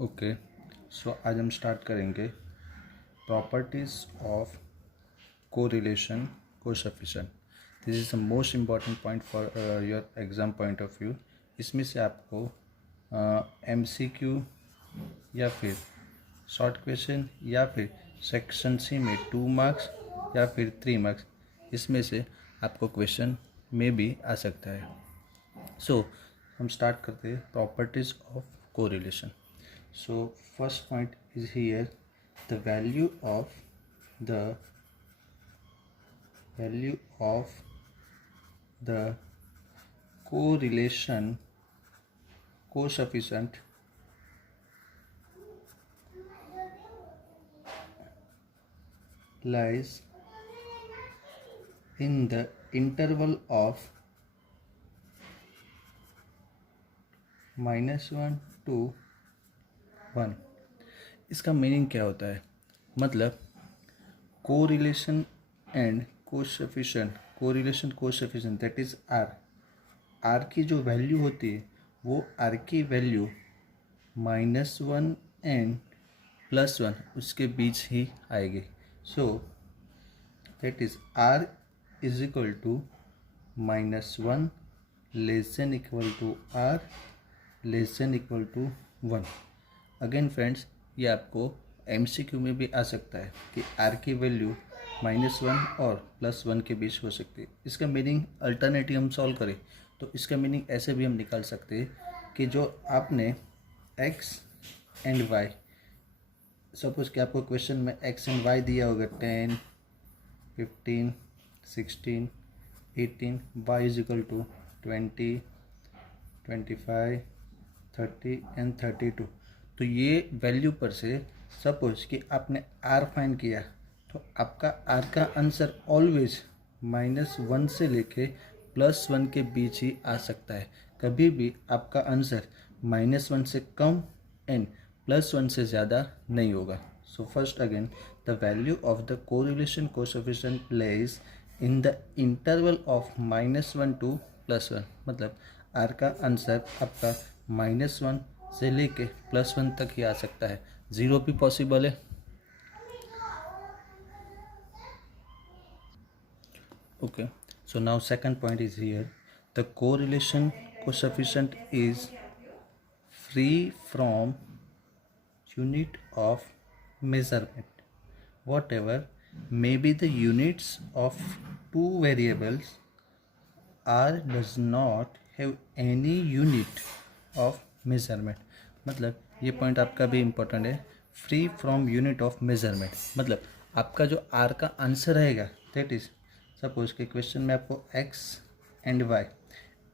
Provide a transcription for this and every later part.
Okay, सो आज हम start करेंगे properties of correlation coefficient. This is the most important point for your exam point of view. इसमें से आपको एमसीक्यू या फिर शॉर्ट क्वेश्चन या फिर सेक्शन सी में 2 मार्क्स या फिर 3 मार्क्स, इसमें से आपको क्वेश्चन में भी आ सकता है। सो हम स्टार्ट करते हैं properties of correlation. So first point is here the value of the correlation coefficient lies in the interval of -1 to 1। इसका मीनिंग क्या होता है? मतलब correlation and coefficient that is r की जो वैल्यू होती है वो आर की वैल्यू -1 एंड +1 उसके बीच ही आएगी। So that is r is equal to -1 less than equal to r less than equal to 1। Again friends, ये आपको एमसीक्यू में भी आ सकता है कि आर की वैल्यू -1 और +1 के बीच हो सकती है। इसका मीनिंग अल्टरनेटिव हम सॉल्व करें तो इसका मीनिंग ऐसे भी हम निकाल सकते हैं कि जो आपने एक्स एंड वाई, सपोज कि आपको क्वेश्चन में एक्स एंड वाई दिया होगा 10, 15, 16, 18, y is equal to 20, 25, 30 and 32। तो ये वैल्यू पर से सपोज कि आपने आर फाइंड किया तो आपका आर का आंसर ऑलवेज -1 से लेके +1 के बीच ही आ सकता है। कभी भी आपका आंसर -1 से कम एंड +1 से ज़्यादा नहीं होगा। So first again the value of the correlation coefficient lies in the interval of -1 to +1। मतलब आर का आंसर आपका -1 से लेके +1 तक ही आ सकता है, 0 भी पॉसिबल है। Okay, so now second point is here the correlation coefficient is free from unit of measurement whatever may be the units of 2 variables r does not have any unit of measurement. मतलब ये point आपका भी important है, free from unit of measurement. मतलब आपका जो r का answer रहेगा दैट इज सपोज के क्वेश्चन में आपको x and y,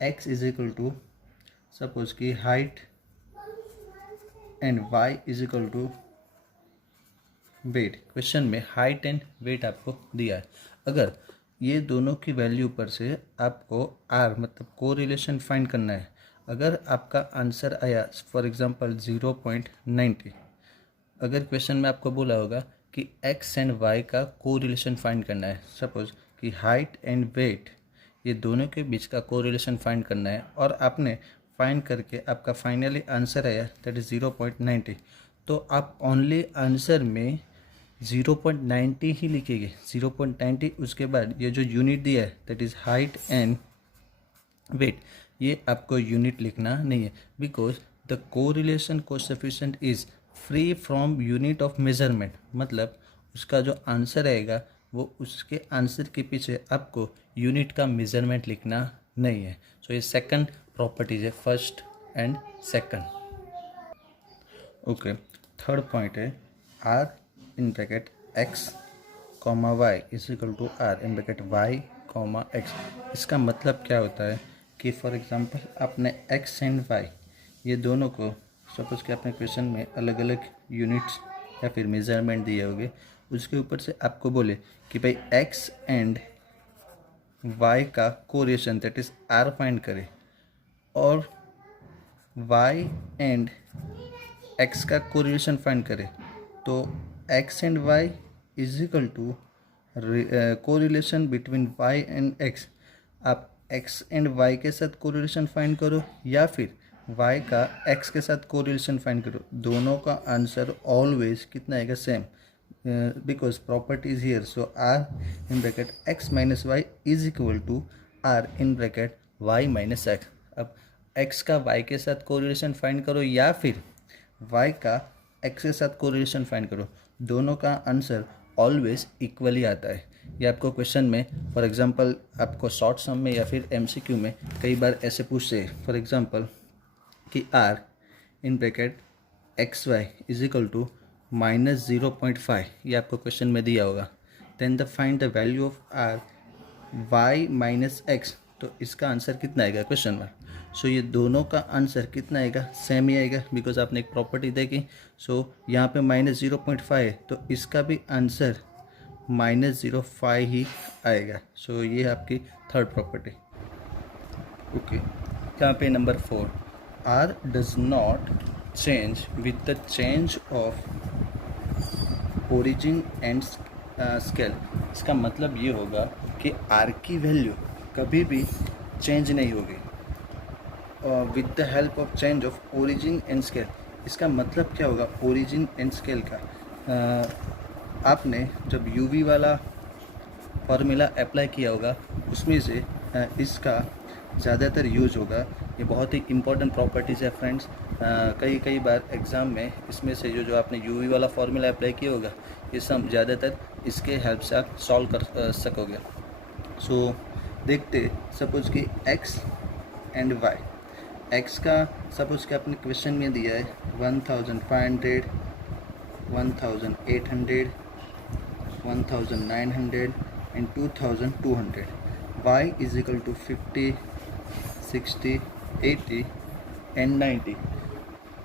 x is equal to suppose की height and y is equal to weight. Question में हाइट एंड वेट आपको दिया है। अगर ये दोनों की वैल्यू पर से आपको आर मतलब कोरिलेशन फाइंड करना है, अगर आपका आंसर आया फॉर एग्जांपल 0.90, अगर क्वेश्चन में आपको बोला होगा कि एक्स एंड वाई का कोरिलेशन फाइंड करना है, सपोज कि हाइट एंड वेट ये दोनों के बीच का कोरिलेशन फाइंड करना है और आपने फाइंड करके आपका फाइनली आंसर आया दैट इज़ 0.90, तो आप ओनली आंसर में 0.90 ही लिखेंगे। 0.90 उसके बाद ये जो यूनिट दिया है that is height and weight, ये आपको यूनिट लिखना नहीं है because the correlation coefficient is free from unit of measurement. मतलब उसका जो आंसर आएगा वो उसके आंसर के पीछे आपको यूनिट का मेजरमेंट लिखना नहीं है। सो ये सेकंड प्रॉपर्टीज है, first and second. Okay, third point है r in bracket x comma y is equal to r in bracket y comma x. इसका मतलब क्या होता है कि फॉर एग्जांपल आपने एक्स एंड वाई ये दोनों को सपोज कि आपने क्वेश्चन में अलग अलग यूनिट्स या फिर मेजरमेंट दिए होंगे, उसके ऊपर से आपको बोले कि भाई एक्स एंड वाई का correlation that is r find करें और वाई एंड एक्स का कोरिलेशन फाइंड करें, तो x and y is equal to correlation between y and x. आप एक्स एंड वाई के साथ कोरिलेशन फाइंड करो या फिर y का x के साथ कोरिलेशन फाइंड करो, दोनों का आंसर ऑलवेज कितना आएगा, same, because property is here. So r in bracket x minus y is equal to r in bracket y minus x. अब x का y के साथ कोरिलेशन फाइंड करो या फिर y का x के साथ कोरिलेशन फाइंड करो, दोनों का आंसर ऑलवेज इक्वली आता है. ये आपको क्वेश्चन में फॉर एग्जांपल आपको शॉर्ट सम में या फिर एमसीक्यू में कई बार ऐसे पूछते हैं. फॉर एग्जांपल कि r in bracket x y is equal to minus 0.5, ये आपको क्वेश्चन में दिया होगा. Then the find the value of r y minus x, तो इसका आंसर कितना आएगा, क्वेश्चन मार्क. सो ये दोनों का आंसर कितना आएगा, सेम ही आएगा, बिकॉज आपने एक प्रॉपर्टी देखी. सो यहाँ पे माइनस 0.5 है, तो इसका भी आंसर माइनस 0.5 ही आएगा. सो ये आपकी थर्ड प्रॉपर्टी. ओके, यहाँ पे number 4, r does not change with the change of origin and scale. इसका मतलब ये होगा कि r की वैल्यू कभी भी चेंज नहीं होगी with the help of change of origin and scale. इसका मतलब क्या होगा ओरिजिन एंड स्केल का, आपने जब यूवी वाला फॉर्मूला अप्लाई किया होगा उसमें से इसका ज़्यादातर यूज होगा. ये बहुत ही इम्पोर्टेंट प्रॉपर्टीज़ है फ्रेंड्स. कई बार एग्ज़ाम में इसमें से जो आपने यूवी वाला फार्मूला अप्लाई किया होगा, ये सब ज़्यादातर इसके हेल्प से आप सॉल्व कर सकोगे. सो देखते, सपोज कि x एंड y. x का सपोज कि आपने क्वेश्चन में दिया है 1500, 1800, 1900 and 2200. y is equal to 50, 60, 80 and 90.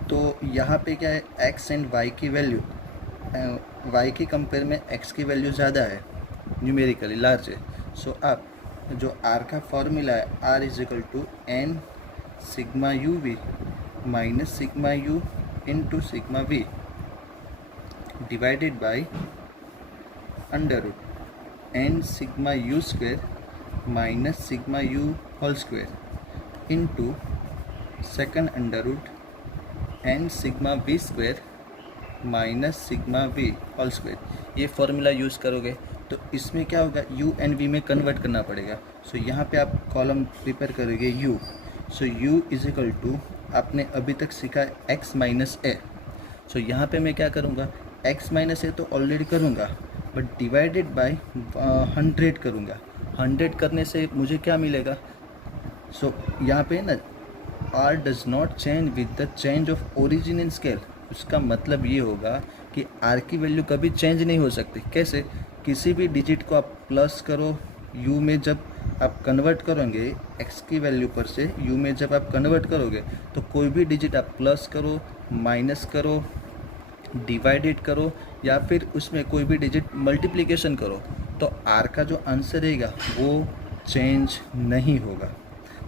तो यहाँ पे क्या है, x एंड y की वैल्यू, y की कंपेयर में x की वैल्यू ज़्यादा है, न्यूमेरिकली लार्ज है. सो अब जो r का फॉर्मूला है, r is equal to n sigma u v minus sigma u into sigma v divided by under root n sigma u square minus sigma u whole square into second under root n sigma v square minus sigma v whole square. ये formula use करोगे तो इसमें क्या होगा, u and v में convert करना पड़ेगा. सो यहाँ पे आप कॉलम प्रिपेयर करोगे u. So u is equal to आपने अभी तक सीखा x माइनस ए. सो यहाँ पे मैं क्या करूँगा, x माइनस ए तो ऑलरेडी करूँगा, बट डिवाइडेड बाय 100 करूँगा. 100 करने से मुझे क्या मिलेगा. सो यहाँ पे ना r does not change with the change of origin in scale. उसका मतलब ये होगा कि r की वैल्यू कभी चेंज नहीं हो सकती. कैसे, किसी भी डिजिट को आप प्लस करो, u में जब आप कन्वर्ट करोगे, x की वैल्यू पर से u में जब आप कन्वर्ट करोगे तो कोई भी डिजिट आप प्लस करो, माइनस करो, डिवाइडेड करो या फिर उसमें कोई भी डिजिट मल्टीप्लिकेशन करो, तो r का जो आंसर रहेगा वो चेंज नहीं होगा.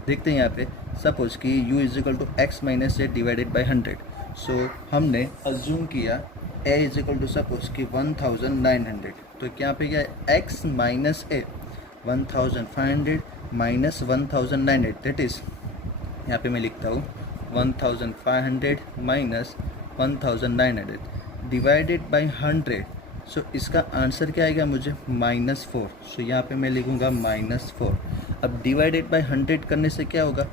देखते हैं यहाँ पे, सपोज कि u is equal to x minus a divided by 100. So हमने अज्यूम किया a is equal to suppose कि 1900. तो यहाँ पे क्या है, x minus a 1500 minus 1900, that is यहाँ पे मैं लिखता हूँ 1500 माइनस 1900 डिवाइडेड बाई 100. सो इसका आंसर क्या आएगा मुझे, -4. सो यहाँ पे मैं लिखूँगा -4. अब डिवाइडेड बाई 100 करने से क्या होगा,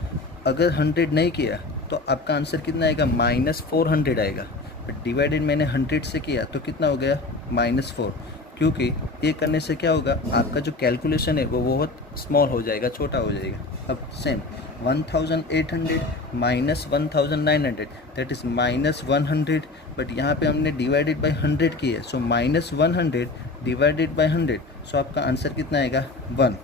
अगर 100 नहीं किया तो आपका आंसर कितना आएगा, -400 आएगा. बट डिवाइडेड मैंने 100 से किया तो कितना हो गया, -4. क्योंकि ये करने से क्या होगा, आपका जो कैलकुलेशन है वो बहुत स्मॉल हो जाएगा, छोटा हो जाएगा. अब same 1800 minus 1900 that is -100. But यहाँ पे हमने डिवाइडेड बाई 100 की है. सो -100 डिवाइडेड बाई 100. सो आपका आंसर कितना आएगा, 1.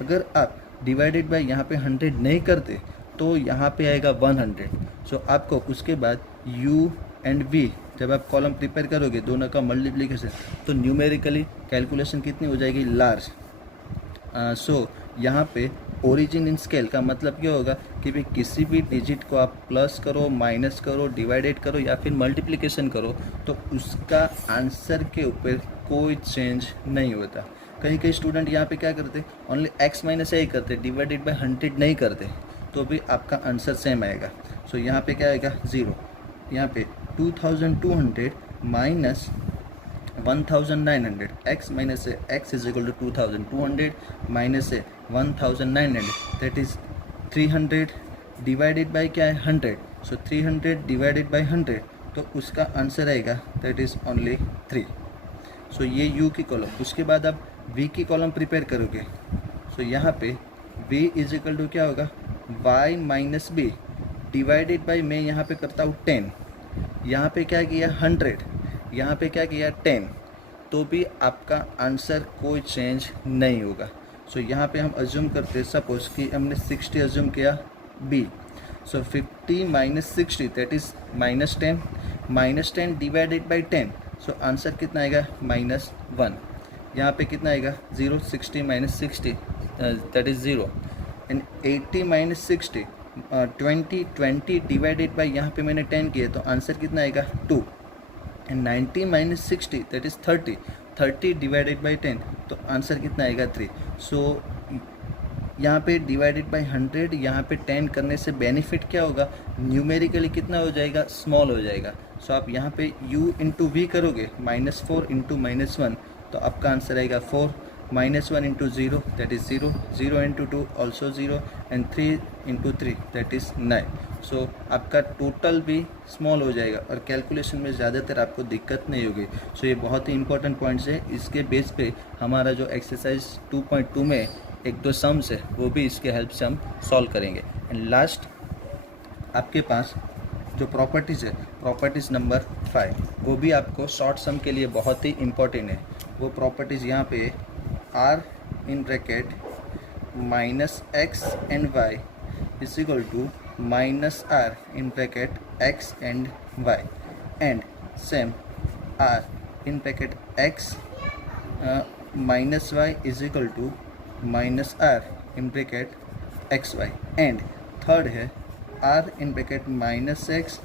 अगर आप डिवाइडेड बाई यहाँ पे 100 नहीं करते तो यहाँ पे आएगा 100. सो आपको उसके बाद u एंड v जब आप कॉलम प्रिपेयर करोगे दोनों का मल्टीप्लिकेशन, तो न्यूमेरिकली कैलकुलेशन कितनी हो जाएगी, लार्ज. सो यहाँ पे ओरिजिन इन स्केल का मतलब क्या होगा कि भाई किसी भी डिजिट को आप प्लस करो, माइनस करो, डिवाइडेड करो या फिर मल्टीप्लिकेशन करो तो उसका आंसर के ऊपर कोई चेंज नहीं होता. कई स्टूडेंट यहाँ पे क्या करते, ओनली x माइनस ए ही करते, डिवाइडेड बाई 100 नहीं करते, तो भी आपका आंसर सेम आएगा. सो यहाँ पे क्या आएगा 0, यहाँ पे 2200 माइनस 1900, x माइनस है x is equal to 2200 minus है 1900, दैट इज 300 डिवाइडेड बाई क्या है 100, सो 300 डिवाइडेड बाई 100, तो उसका आंसर आएगा दैट इज ओनली 3। सो ये u की कॉलम, उसके बाद आप v की कॉलम प्रिपेयर करोगे, सो यहाँ पे v इज इक्वल टू क्या होगा y minus b divided by, मैं यहाँ पे करता हूँ 10, यहाँ पे क्या किया 100, यहाँ पे क्या किया 10, तो भी आपका आंसर कोई चेंज नहीं होगा। सो यहाँ पे हम अज्यूम करते हैं सपोज कि हमने 60 अज्यूम किया b, so 50 minus 60 that is minus 10 divided by 10, so answer कितना आएगा -1। यहाँ पे कितना आएगा 0, 60 minus 60 that is 0, and 80 minus 60 20 divided by, यहाँ पे मैंने 10 किया तो आंसर कितना आएगा 2, and 90 minus 60 that is 30 divided by 10, तो आंसर कितना आएगा 3। सो यहाँ पे डिवाइडेड बाई 100, यहाँ पे 10 करने से बेनिफिट क्या होगा, न्यूमेरिकली कितना हो जाएगा, स्मॉल हो जाएगा। सो आप यहाँ पे u इंटू वी करोगे, -4 इंटू -1, तो आपका आंसर आएगा 4, -1 into 0 that is 0, 0 into 2 also 0, and 3 into 3 that is 9। सो आपका टोटल भी स्मॉल हो जाएगा और कैलकुलेशन में ज़्यादातर आपको दिक्कत नहीं होगी। सो ये बहुत ही इंपॉर्टेंट पॉइंट्स है, इसके बेस पे हमारा जो एक्सरसाइज 2.2 में एक दो सम्स है वो भी इसके हेल्प से हम सॉल्व करेंगे। एंड लास्ट आपके पास जो प्रॉपर्टीज़ है, प्रॉपर्टीज़ नंबर 5, वो भी आपको शॉर्ट सम के लिए बहुत ही इम्पोर्टेंट है। वो प्रॉपर्टीज़ यहाँ पे r in bracket minus x and y is equal to minus r in bracket x and y, and same r in bracket x minus y is equal to minus r in bracket x y, and third है r in bracket minus x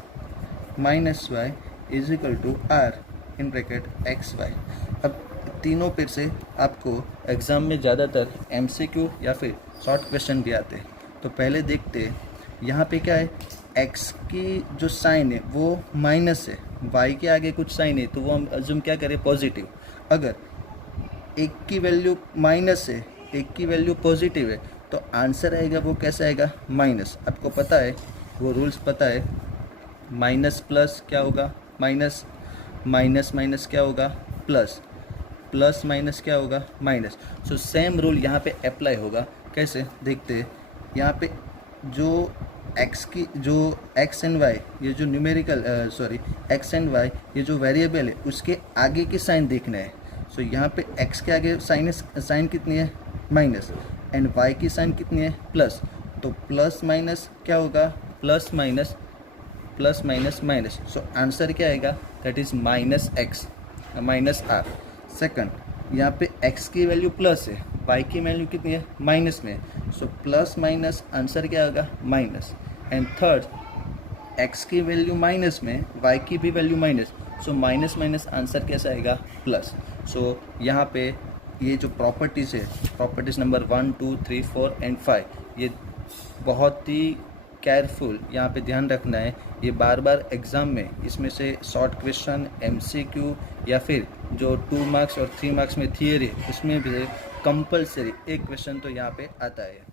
minus y is equal to r in bracket x y. अब तीनों फिर से आपको exam में ज़्यादातर MCQ या फिर शॉर्ट क्वेश्चन भी आते हैं। तो पहले देखते हैं, यहाँ पे क्या है, x की जो साइन है वो माइनस है, y के आगे कुछ साइन है तो वो हम अज्यूम क्या करें पॉजिटिव। अगर एक की वैल्यू माइनस है, एक की वैल्यू पॉजिटिव है, तो आंसर आएगा वो कैसा आएगा माइनस। आपको पता है वो रूल्स पता है, माइनस प्लस क्या होगा माइनस, माइनस माइनस क्या होगा प्लस, प्लस माइनस क्या होगा माइनस। सो सेम रूल यहाँ पे अप्लाई होगा। कैसे देखते हैं, यहाँ पे जो x की जो x एंड y, ये जो न्यूमेरिकल x एंड y ये जो वेरिएबल है उसके आगे की साइन देखना है। सो यहाँ पे x के आगे साइन कितनी है माइनस, एंड y की साइन कितनी है प्लस, तो प्लस माइनस क्या होगा plus minus minus. So answer क्या आएगा that is minus x minus r. Second, यहाँ पे x की वैल्यू प्लस है, y की वैल्यू कितनी है माइनस में, सो प्लस माइनस आंसर क्या होगा माइनस। एंड थर्ड, x की वैल्यू माइनस में, y की भी value minus, so minus minus answer कैसा आएगा प्लस। सो यहाँ पे ये जो प्रॉपर्टीज़ है, प्रॉपर्टीज़ नंबर 1, 2, 3, 4 एंड 5, ये बहुत ही केयरफुल यहाँ पे ध्यान रखना है। ये बार बार एग्ज़ाम में इसमें से शॉर्ट क्वेश्चन MCQ या फिर जो 2 मार्क्स और 3 मार्क्स में थियरी उसमें भी कंपलसरी एक क्वेश्चन तो यहाँ पे आता है।